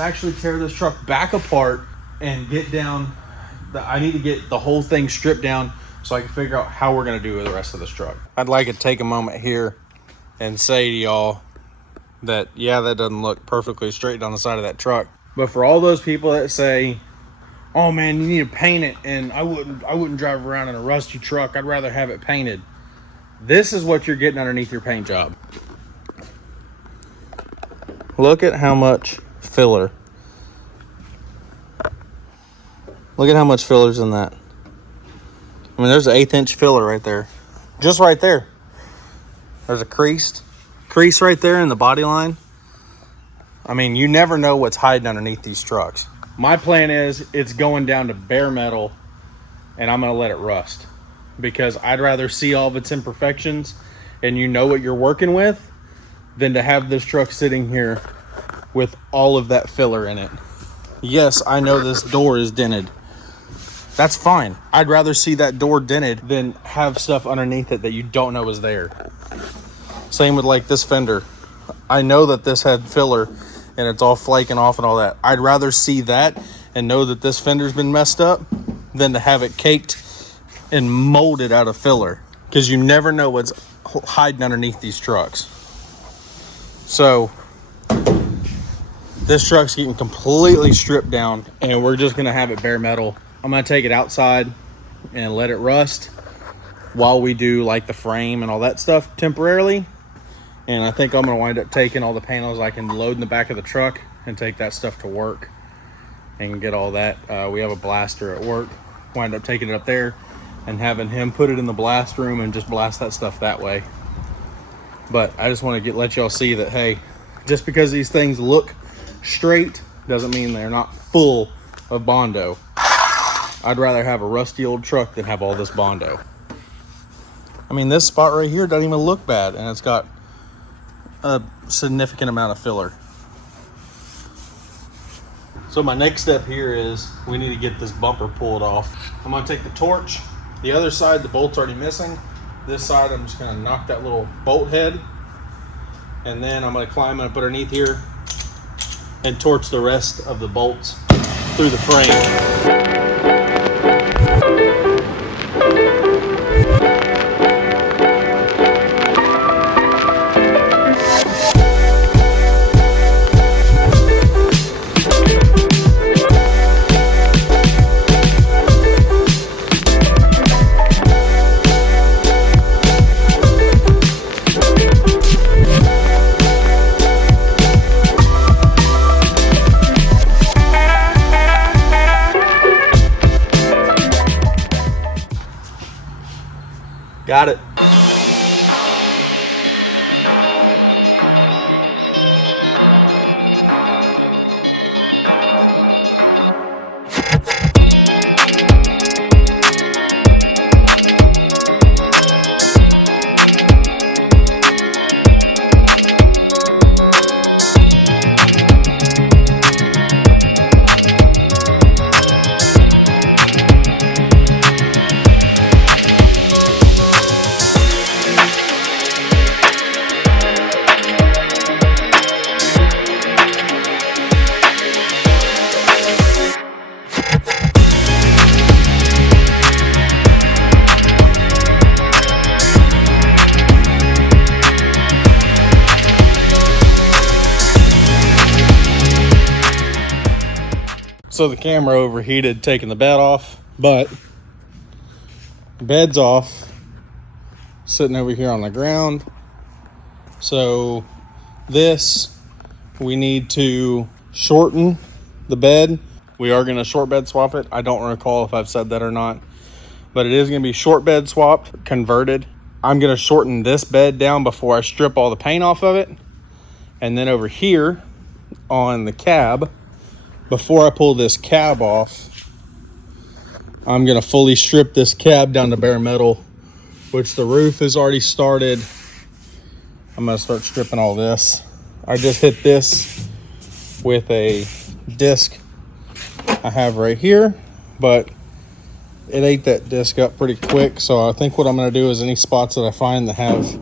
actually tear this truck back apart and get down. I need to get the whole thing stripped down so I can figure out how we're going to do the rest of this truck. I'd like to take a moment here and say to y'all that, yeah, that doesn't look perfectly straight down the side of that truck. But for all those people that say, oh man, you need to paint it, and I wouldn't drive around in a rusty truck, I'd rather have it painted. This is what you're getting underneath your paint job. Look at how much filler. Look at how much filler's in that. I mean, there's an 1/8 inch filler right there. Just right there. There's a crease right there in the body line. I mean, you never know what's hiding underneath these trucks. My plan is it's going down to bare metal, and I'm going to let it rust, because I'd rather see all of its imperfections and you know what you're working with than to have this truck sitting here with all of that filler in it. Yes, I know this door is dented. That's fine. I'd rather see that door dented than have stuff underneath it that you don't know is there. Same with like this fender. I know that this had filler and it's all flaking off and all that. I'd rather see that and know that this fender's been messed up than to have it caked and molded out of filler, because you never know what's hiding underneath these trucks. So this truck's getting completely stripped down and we're just gonna have it bare metal. I'm gonna take it outside and let it rust while we do like the frame and all that stuff temporarily. And I think I'm gonna wind up taking all the panels I can load in the back of the truck and take that stuff to work and get all that. We have a blaster at work. Wind up taking it up there and having him put it in the blast room and just blast that stuff that way. But I just want to let y'all see that, hey, just because these things look straight doesn't mean they're not full of Bondo. I'd rather have a rusty old truck than have all this Bondo. I mean, this spot right here doesn't even look bad, and it's got a significant amount of filler. So my next step here is we need to get this bumper pulled off. I'm gonna take the torch. The other side, the bolt's already missing. This side, I'm just gonna knock that little bolt head, and then I'm gonna climb up underneath here and torch the rest of the bolts through the frame. Got it. So the camera overheated taking the bed off, but the bed's off, sitting over here on the ground. So this, we need to shorten the bed. We are going to short bed swap it. I don't recall if I've said that or not, but it is going to be short bed swapped, converted. I'm going to shorten this bed down before I strip all the paint off of it. And then over here on the cab, before I pull this cab off, I'm gonna fully strip this cab down to bare metal, which the roof is already started. I'm gonna start stripping all this. I just hit this with a disc I have right here, but it ate that disc up pretty quick. So I think what I'm gonna do is any spots that I find that have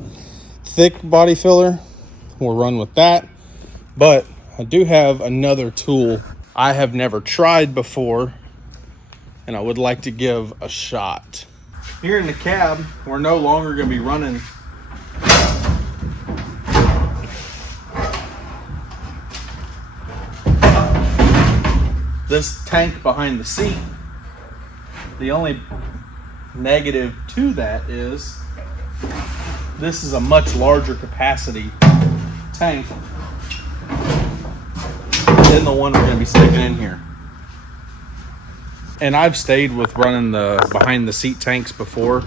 thick body filler, we'll run with that. But I do have another tool I have never tried before, and I would like to give a shot. Here in the cab, we're no longer going to be running this tank behind the seat. The only negative to that is this is a much larger capacity tank than the one we're going to be sticking in here. And I've stayed with running the behind the seat tanks before.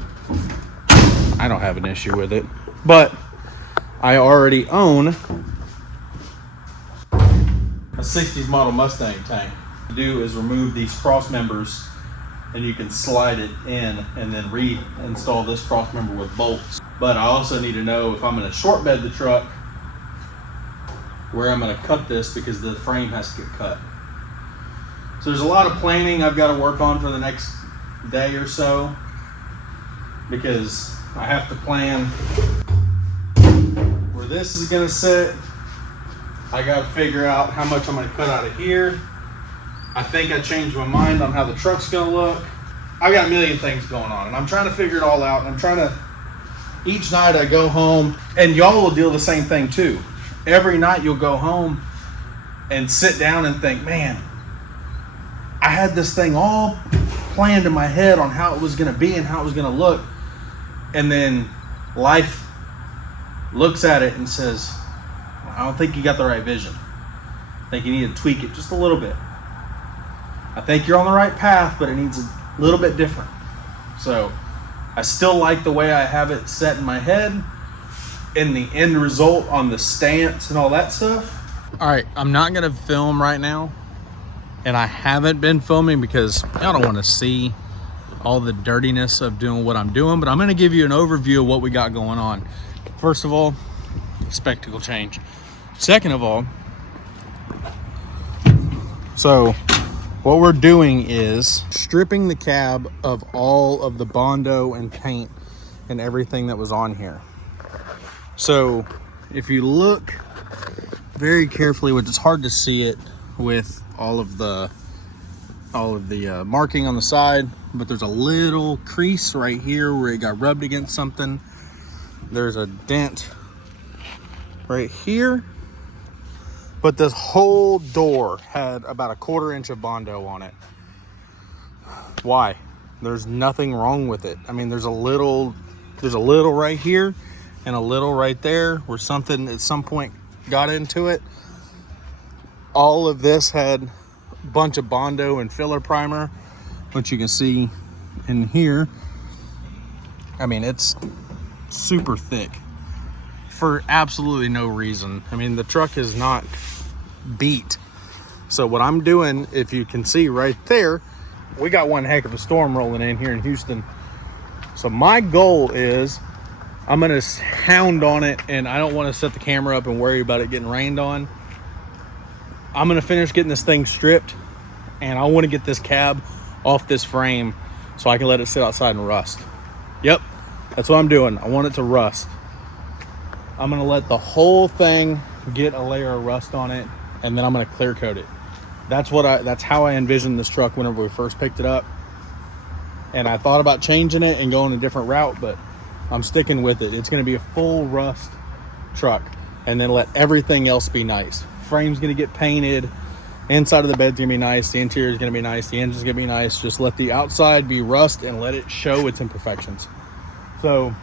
I don't have an issue with it, but I already own a 60s model Mustang tank. What to do is remove these cross members, and you can slide it in and then reinstall this cross member with bolts. But I also need to know if I'm going to short bed the truck, where I'm going to cut this, because the frame has to get cut. So there's a lot of planning I've got to work on for the next day or so, because I have to plan where this is going to sit. I got to figure out how much I'm going to cut out of here. I think I changed my mind on how the truck's going to look. I got a million things going on, and I'm trying to figure it all out. And I'm trying to, each night I go home, and y'all will deal the same thing too. Every night you'll go home and sit down and think, man, I had this thing all planned in my head on how it was going to be and how it was going to look. And then life looks at it and says, I don't think you got the right vision. I think you need to tweak it just a little bit. I think you're on the right path, but it needs a little bit different. So I still like the way I have it set in my head, and the end result on the stance and all that stuff. All right, I'm not going to film right now. And I haven't been filming because I don't want to see all the dirtiness of doing what I'm doing, but I'm going to give you an overview of what we got going on. First of all, spectacle change. Second of all, so what we're doing is stripping the cab of all of the Bondo and paint and everything that was on here. So if you look very carefully, which it's hard to see it with all of the marking on the side, but there's a little crease right here where it got rubbed against something. There's a dent right here, but this whole door had about 1/4 inch of Bondo on it. Why? There's nothing wrong with it. I mean, there's a little right here and a little right there where something at some point got into it. All of this had a bunch of Bondo and filler primer, which you can see in here. I mean, it's super thick for absolutely no reason. I mean, the truck is not beat. So what I'm doing, if you can see right there, we got one heck of a storm rolling in here in Houston. So my goal is I'm going to hound on it, and I don't want to set the camera up and worry about it getting rained on. I'm going to finish getting this thing stripped, and I want to get this cab off this frame so I can let it sit outside and rust. Yep, that's what I'm doing. I want it to rust. I'm going to let the whole thing get a layer of rust on it, and then I'm going to clear coat it. That's how I envisioned this truck whenever we first picked it up. And I thought about changing it and going a different route, but I'm sticking with it. It's going to be a full rust truck, and then let everything else be nice. Frame's going to get painted. Inside of the bed's going to be nice. The interior is going to be nice. The engine's going to be nice. Just let the outside be rust and let it show its imperfections. So,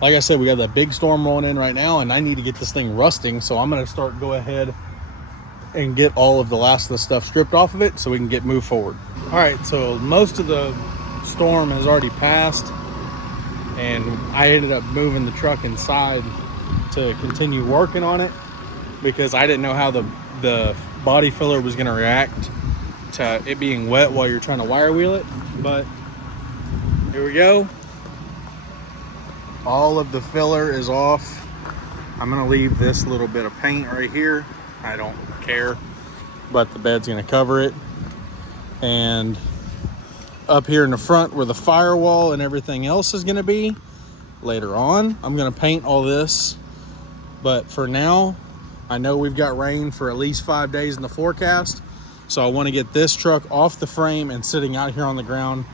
like I said, we got that big storm rolling in right now, and I need to get this thing rusting. So I'm going to go ahead and get all of the last of the stuff stripped off of it so we can move forward. All right, so most of the storm has already passed, and I ended up moving the truck inside to continue working on it because I didn't know how the body filler was going to react to it being wet while you're trying to wire wheel it. But here we go. All of the filler is off. I'm going to leave this little bit of paint right here. I don't care, but the bed's going to cover it. And up here in the front where the firewall and everything else is going to be later on, I'm going to paint all this. But for now, I know we've got rain for at least 5 days in the forecast, so I want to get this truck off the frame and sitting out here on the ground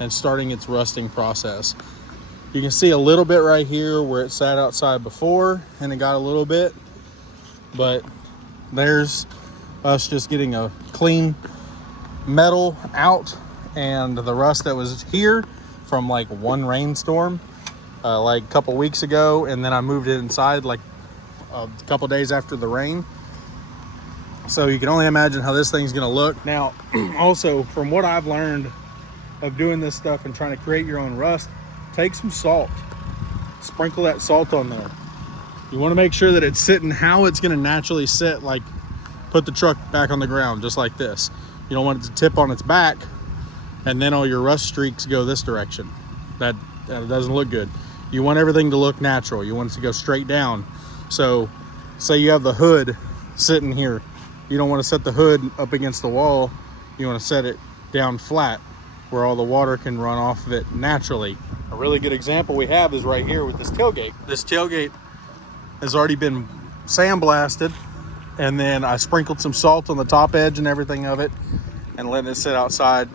and starting its rusting process. You can see a little bit right here where it sat outside before and it got a little bit, but there's us just getting a clean metal out and the rust that was here from like one rainstorm like a couple weeks ago, and then I moved it inside like a couple days after the rain. So you can only imagine how this thing's gonna look. Now, also from what I've learned of doing this stuff and trying to create your own rust, take some salt, sprinkle that salt on there. You want to make sure that it's sitting how it's going to naturally sit, like put the truck back on the ground just like this. You don't want it to tip on its back and then all your rust streaks go this direction. That doesn't look good. You want everything to look natural. You want it to go straight down. So say you have the hood sitting here, you don't want to set the hood up against the wall. You want to set it down flat where all the water can run off of it naturally. A really good example we have is right here with this tailgate. This tailgate has already been sandblasted, and then I sprinkled some salt on the top edge and everything of it and letting it sit outside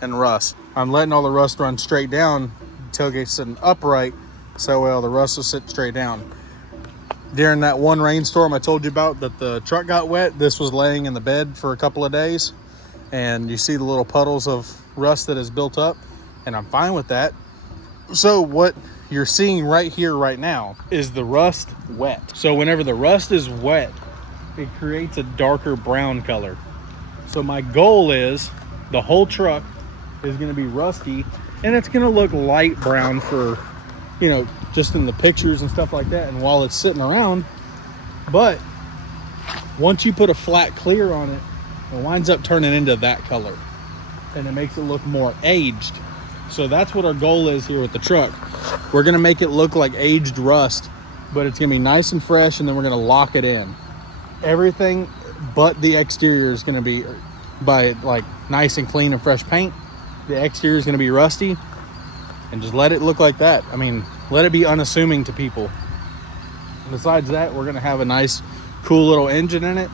and rust. I'm letting all the rust run straight down. The tailgate's sitting upright, so well the rust will sit straight down. During that one rainstorm I told you about that the truck got wet, this was laying in the bed for a couple of days, and you see the little puddles of rust that has built up, and I'm fine with that. So what you're seeing right here right now is the rust wet. So whenever the rust is wet, it creates a darker brown color. So my goal is the whole truck is going to be rusty, and it's going to look light brown for, you know, just in the pictures and stuff like that and while it's sitting around. But once you put a flat clear on it, it winds up turning into that color, and it makes it look more aged. So that's what our goal is here with the truck. We're gonna make it look like aged rust, but it's gonna be nice and fresh, and then we're gonna lock it in. Everything but the exterior is gonna be by like nice and clean and fresh paint. The exterior is gonna be rusty, and just let it look like that. I mean, let it be unassuming to people. Besides that, we're gonna have a nice, cool little engine in it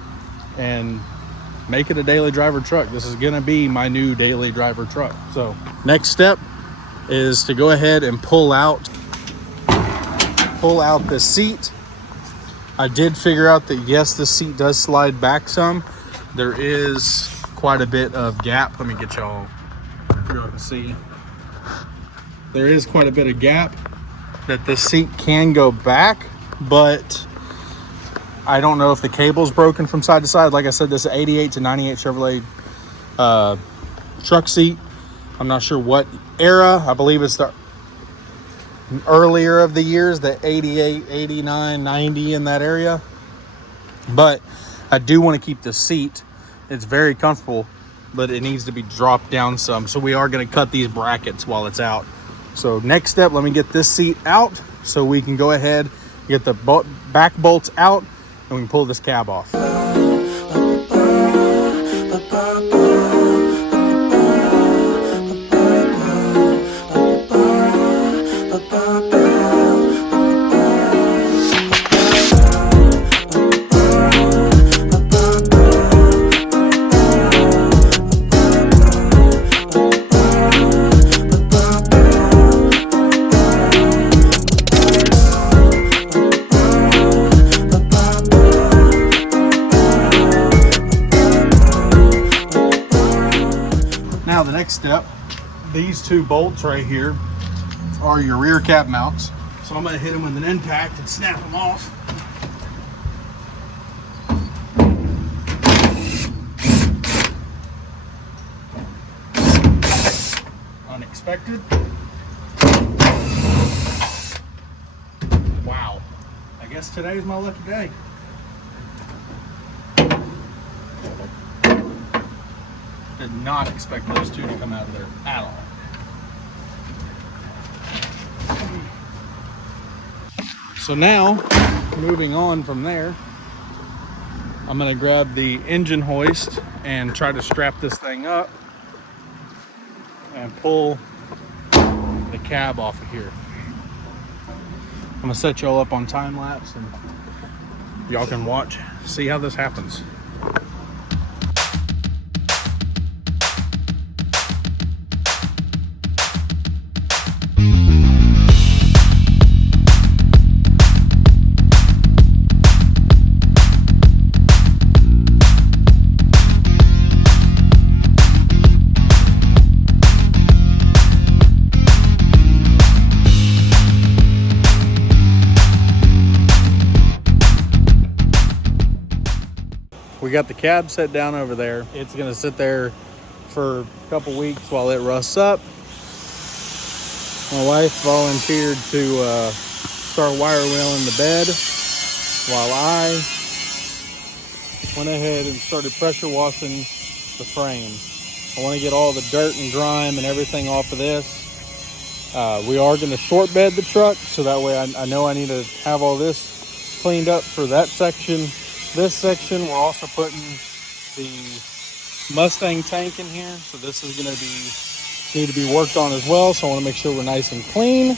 and make it a daily driver truck. This is gonna be my new daily driver truck. So next step is to go ahead and pull out the seat. I did figure out that yes, the seat does slide back some. There is quite a bit of gap. Let me get y'all to see. There is quite a bit of gap that the seat can go back, but I don't know if the cable's broken from side to side. Like I said, this is 88 to 98 Chevrolet truck seat. I'm not sure what era. I believe it's the earlier of the years, the 88, 89, 90 in that area. But I do want to keep the seat. It's very comfortable, but it needs to be dropped down some. So we are going to cut these brackets while it's out. So next step, let me get this seat out so we can go ahead, get the back bolts out, and we can pull this cab off. Now the next step, these two bolts right here are your rear cab mounts. So I'm going to hit them with an impact and snap them off. Unexpected. Wow. I guess today's my lucky day. Did not expect those two to come out of there at all. So now, moving on from there, I'm gonna grab the engine hoist and try to strap this thing up and pull the cab off of here. I'm gonna set y'all up on time lapse and y'all can watch see how this happens. We got the cab set down over there. It's gonna sit there for a couple weeks while it rusts up. My wife volunteered to start wire wheeling the bed while I went ahead and started pressure washing the frame. I want to get all the dirt and grime and everything off of this. We are going to short bed the truck, so that way I know I need to have all this cleaned up for that section. This section, we're also putting the Mustang tank in here, so this is going to need to be worked on as well. So I want to make sure we're nice and clean,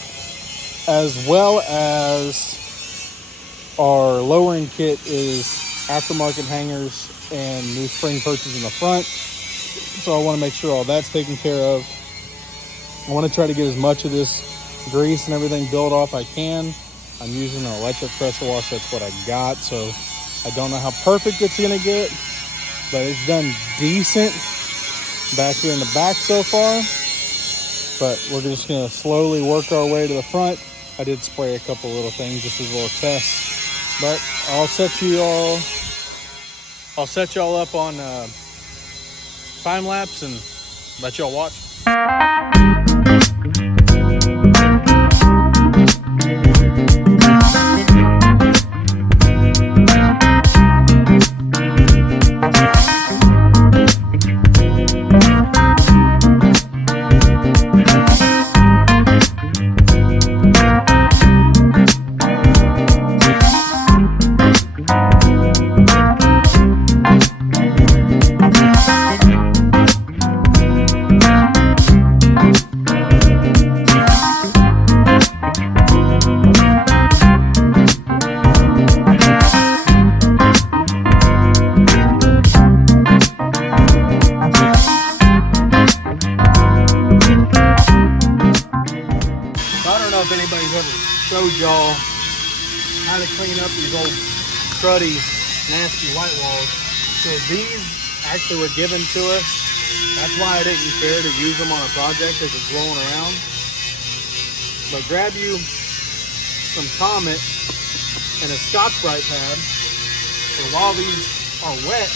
as well as our lowering kit is aftermarket hangers and new spring perches in the front. So I want to make sure all that's taken care of. I want to try to get as much of this grease and everything built off I can. I'm using an electric pressure wash. That's what I got. So I don't know how perfect it's going to get, but it's done decent back here in the back so far. But we're just going to slowly work our way to the front. I did spray a couple little things just as a little test. But I'll set y'all up on time lapse and let y'all watch. If anybody's ever showed y'all how to clean up these old cruddy, nasty white walls. So these actually were given to us. That's why I didn't care to use them on a project as it's rolling around. But grab you some Comet and a Scotch-Brite pad. So while these are wet,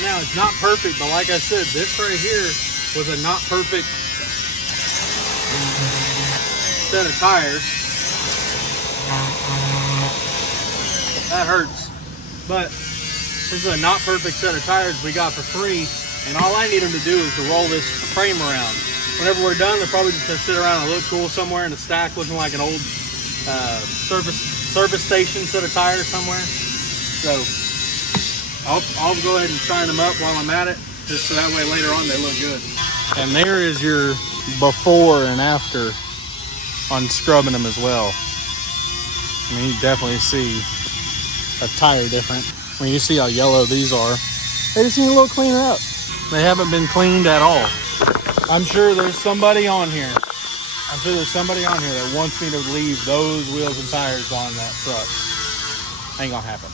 now it's not perfect, but like I said, this right here was a not perfect set of tires. That hurts. But this is a not perfect set of tires we got for free, and all I need them to do is to roll this frame around. Whenever we're done, they're probably just gonna sit around and look cool somewhere in a stack, looking like an old service station set of tires somewhere. So I'll go ahead and shine them up while I'm at it, just so that way later on they look good. And there is your before and after on scrubbing them as well. I mean, you definitely see a tire different. When you see how yellow these are, they just need a little cleaner up. They haven't been cleaned at all. I'm sure there's somebody on here. That wants me to leave those wheels and tires on that truck. Ain't gonna happen.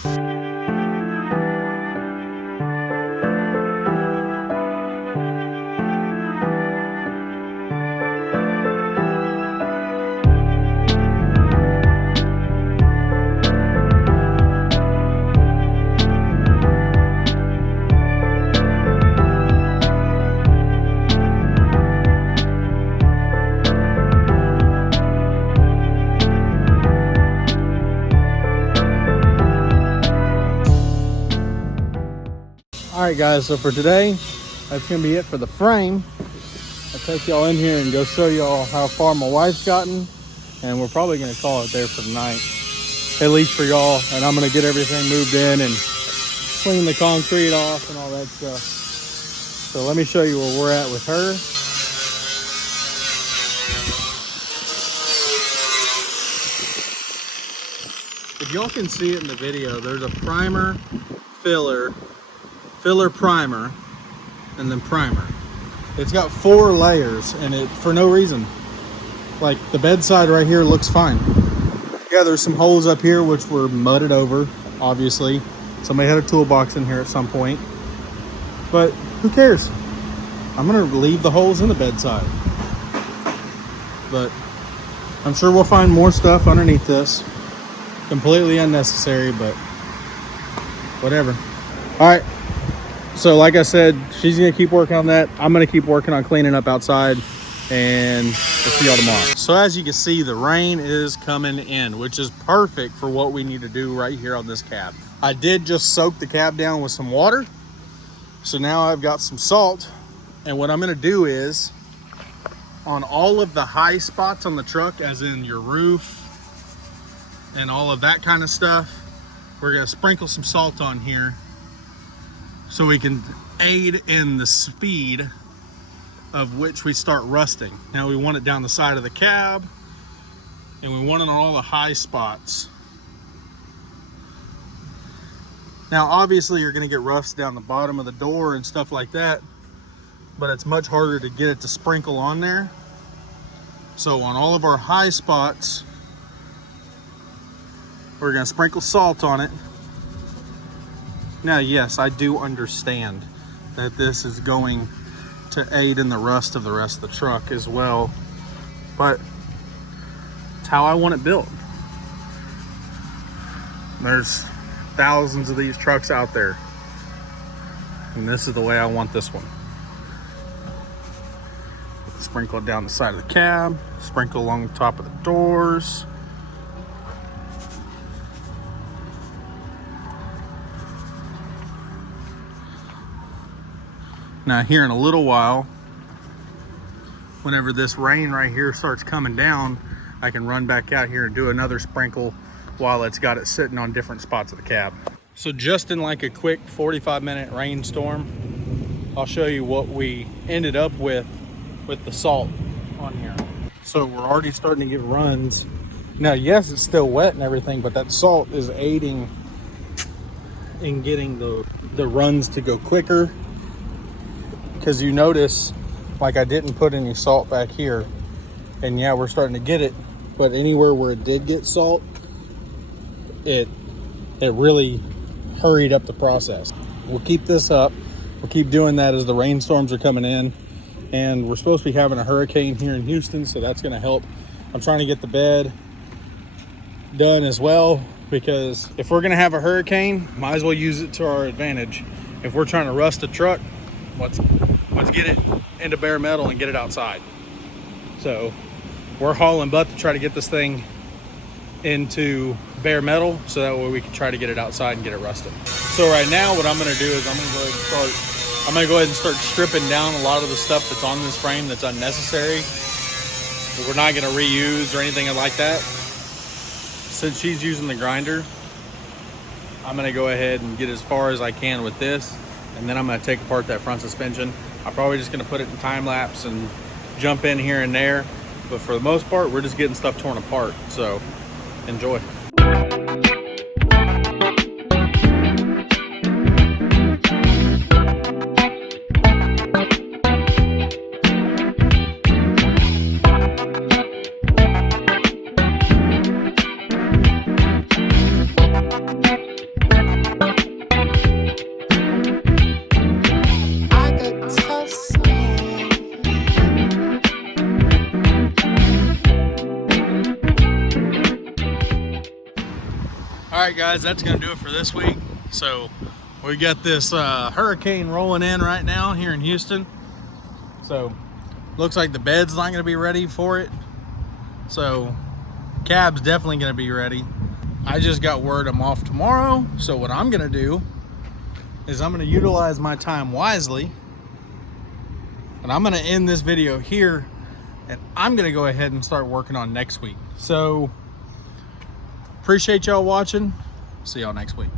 Alright guys, so for today, that's going to be it for the frame. I'll take y'all in here and go show y'all how far my wife's gotten. And we're probably going to call it there for the night. At least for y'all. And I'm going to get everything moved in and clean the concrete off and all that stuff. So let me show you where we're at with her. If y'all can see it in the video, there's a primer, filler primer, and then primer. It's got 4 layers, and it, for no reason. Like, the bedside right here looks fine. Yeah, there's some holes up here which were mudded over, obviously. Somebody had a toolbox in here at some point. But who cares? I'm gonna leave the holes in the bedside. But I'm sure we'll find more stuff underneath this. Completely unnecessary, but whatever. All right, so like I said, she's gonna keep working on that. I'm gonna keep working on cleaning up outside, and we'll see y'all tomorrow. So as you can see, the rain is coming in, which is perfect for what we need to do right here on this cab. I did just soak the cab down with some water, so now I've got some salt, and what I'm gonna do is, on all of the high spots on the truck, as in your roof and all of that kind of stuff, we're gonna sprinkle some salt on here so we can aid in the speed of which we start rusting. Now we want it down the side of the cab, and we want it on all the high spots. Now obviously you're gonna get rust down the bottom of the door and stuff like that, but it's much harder to get it to sprinkle on there. So on all of our high spots, we're gonna sprinkle salt on it. Now, yes, I do understand that this is going to aid in the rust of the rest of the truck as well, but it's how I want it built. There's thousands of these trucks out there, and this is the way I want this one. Sprinkle it down the side of the cab, sprinkle along the top of the doors. Now here in a little while, whenever this rain right here starts coming down, I can run back out here and do another sprinkle while it's got it sitting on different spots of the cab. So just in like a quick 45-minute rainstorm, I'll show you what we ended up with the salt on here. So we're already starting to get runs. Now, yes, it's still wet and everything, but that salt is aiding in getting the runs to go quicker. Because you notice, like, I didn't put any salt back here, and yeah, we're starting to get it, but anywhere where it did get salt, it really hurried up the process. We'll keep this up. We'll keep doing that as the rainstorms are coming in, and we're supposed to be having a hurricane here in Houston, so that's going to help. I'm trying to get the bed done as well, because if we're going to have a hurricane, might as well use it to our advantage. If we're trying to rust a truck, let's get it into bare metal and get it outside. So we're hauling butt to try to get this thing into bare metal, so that way we can try to get it outside and get it rusted. So right now what I'm going to do is I'm going to go ahead and start stripping down a lot of the stuff that's on this frame that's unnecessary. We're not going to reuse or anything like that. Since she's using the grinder, I'm going to go ahead and get as far as I can with this, and then I'm going to take apart that front suspension. I'm probably just going to put it in time lapse and jump in here and there, but for the most part, we're just getting stuff torn apart. So enjoy. All right, guys, that's gonna do it for this week. So we got this hurricane rolling in right now here in Houston. So looks like the bed's not gonna be ready for it. So cab's definitely gonna be ready. I just got word I'm off tomorrow. So what I'm gonna do is I'm gonna utilize my time wisely, and I'm gonna end this video here, and I'm gonna go ahead and start working on next week. So appreciate y'all watching. See y'all next week.